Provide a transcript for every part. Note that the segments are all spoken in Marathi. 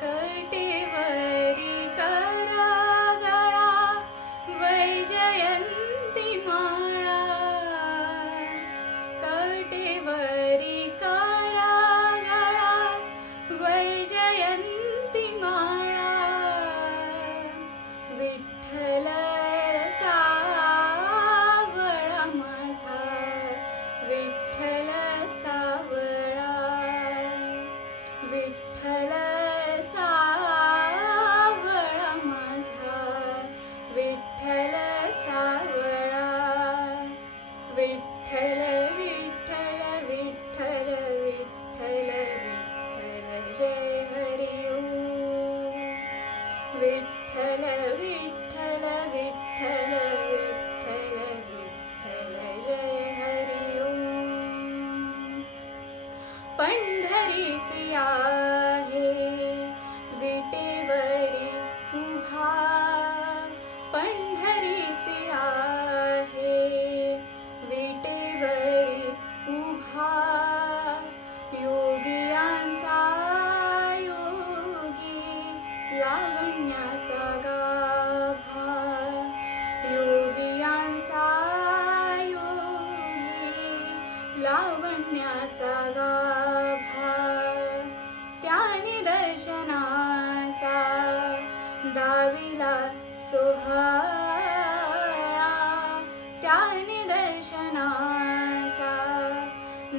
कटेवरी करागळा वैजयंती माळा कटेवरी करागळा वैजयंती माळा विठ्ठल सावळा माझा विठ्ठल सावळा विठ्ठल सावळा माझा विठ्ठल सावळा विठ्ठल विठ्ठल विठ्ठल विठ्ठल विठ्ठल जय हरी ओम विठ्ठल विठ्ठल विठ्ठल विठ्ठल विठ्ठल जय हरी ओम पंढरीसी आहे विटेवरी उभा पंढरीसी आहे विटेवरी उभा योगियांचा योगी लावण्याचा गाभा योगियांचा योगी लावण्याचा गाभा त्याने दर्शनाचा दाविला सोहळा त्याने दर्शनाचा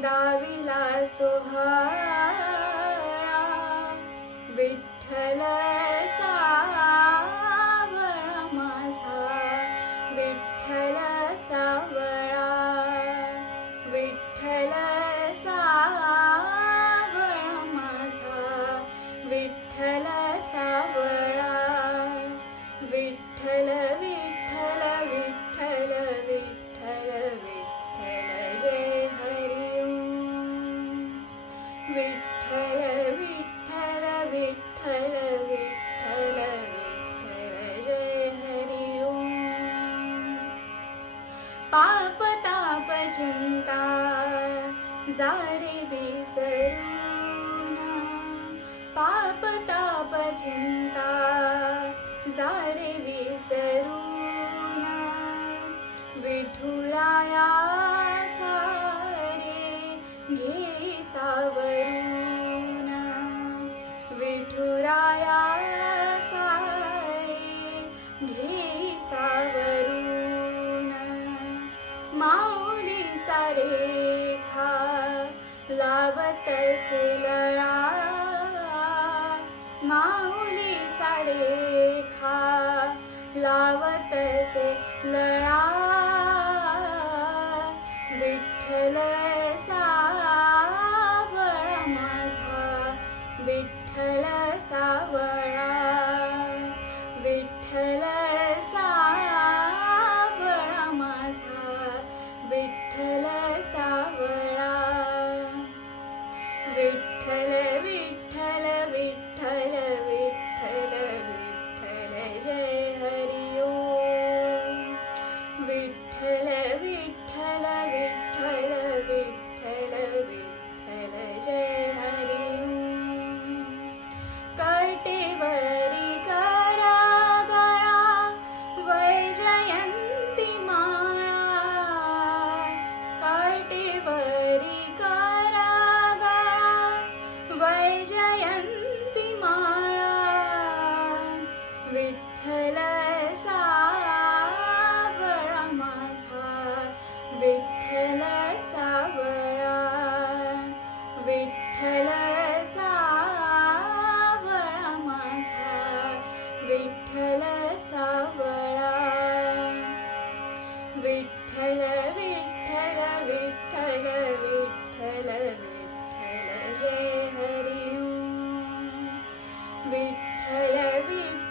दाविला सोहळा विठ्ठल सावळा माझा विठ्ठल सावळा विठ्ठल सावळा माझा विठ्ठल सावळा विठ्ठल विठ्ठल विठ्ठल विठ्ठल विठ्ठल जय हरी ओम विठ्ठल विठ्ठल विठ्ठल विठ्ठल विठ्ठल जय हरी ओम पाप ताप चिंता जारे विसरून पाप ताप चिंता जारे विसरून विठुराया सारे घे सावरून विठुराया सारे घे सावरून माऊली सारेखा लावत लळा माऊली सारेखा लावत लळा विठ्ठल सावळा माझा विठ्ठल सावळा विठ्ठल सावळा माझा विठ्ठल सावळा विठ्ठल विठ्ठल विठ्ठल विठ्ठल विठ्ठल जय हरी ओम विठ्ठल विठ्ठल विठ्ठल विठ्ठल विठ्ठल जय हरी ओम कटेवरी करागळा वैजयंती माळा कटेवरी करागळा वैजयंती माळा विठ्ठल सावळा माझा विठ्ठल सावळा विठ्ठल सावळा माझा विठ्ठल सावळा विठ्ठल विठ्ठल विठ्ठल विठ्ठल विठ्ठल जय हरी ओम विठ्ठल विठ्ठल